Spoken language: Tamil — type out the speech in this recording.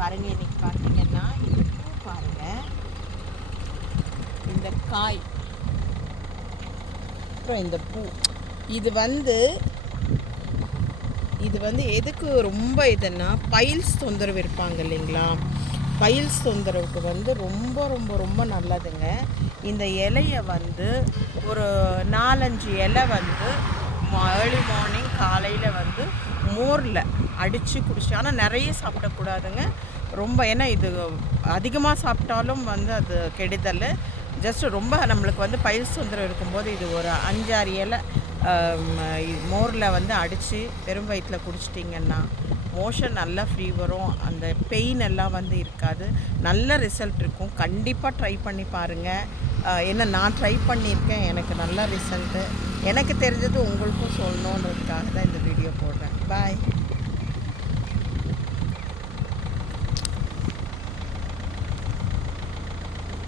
பாருங்கள். இன்றைக்கி பார்த்தீங்கன்னா இந்த பூ பாருங்கள், இந்த காய், அப்புறம் இந்த பூ, இது வந்து எதுக்கு ரொம்ப இதுன்னா, பைல்ஸ் தொந்தரவு இருப்பாங்க இல்லைங்களா, பைல்ஸ் தொந்தரவுக்கு வந்து ரொம்ப ரொம்ப ரொம்ப நல்லதுங்க. இந்த இலையை வந்து ஒரு 4-5 இலை வந்து ஏர்லி மார்னிங் காலையில் வந்து மோரில் அடித்து குடிச்சு, ஆனால் நிறைய சாப்பிடக்கூடாதுங்க ரொம்ப, ஏன்னா இது அதிகமாக சாப்பிட்டாலும் வந்து அது கெடுதல். ஜஸ்ட் ரொம்ப நம்மளுக்கு வந்து பைல்ஸ் தொந்தரவு இருக்கும்போது இது ஒரு 5-6 இலை மோரில் வந்து அடித்து வெறும் வயிற்றில் குடிச்சிட்டிங்கன்னா மோஷன் நல்லா ஃப்ரீ வரும். அந்த பெயின் எல்லாம் வந்து இருக்காது. நல்ல ரிசல்ட் இருக்கும். கண்டிப்பாக ட்ரை பண்ணி பாருங்கள். ஏன்னா நான் ட்ரை பண்ணியிருக்கேன், எனக்கு நல்ல ரிசல்ட்டு. எனக்கு தெரிஞ்சது உங்களுக்கும் சொல்லணுன்றதுக்காக தான் இந்த வீடியோ போடுறேன். பாய்.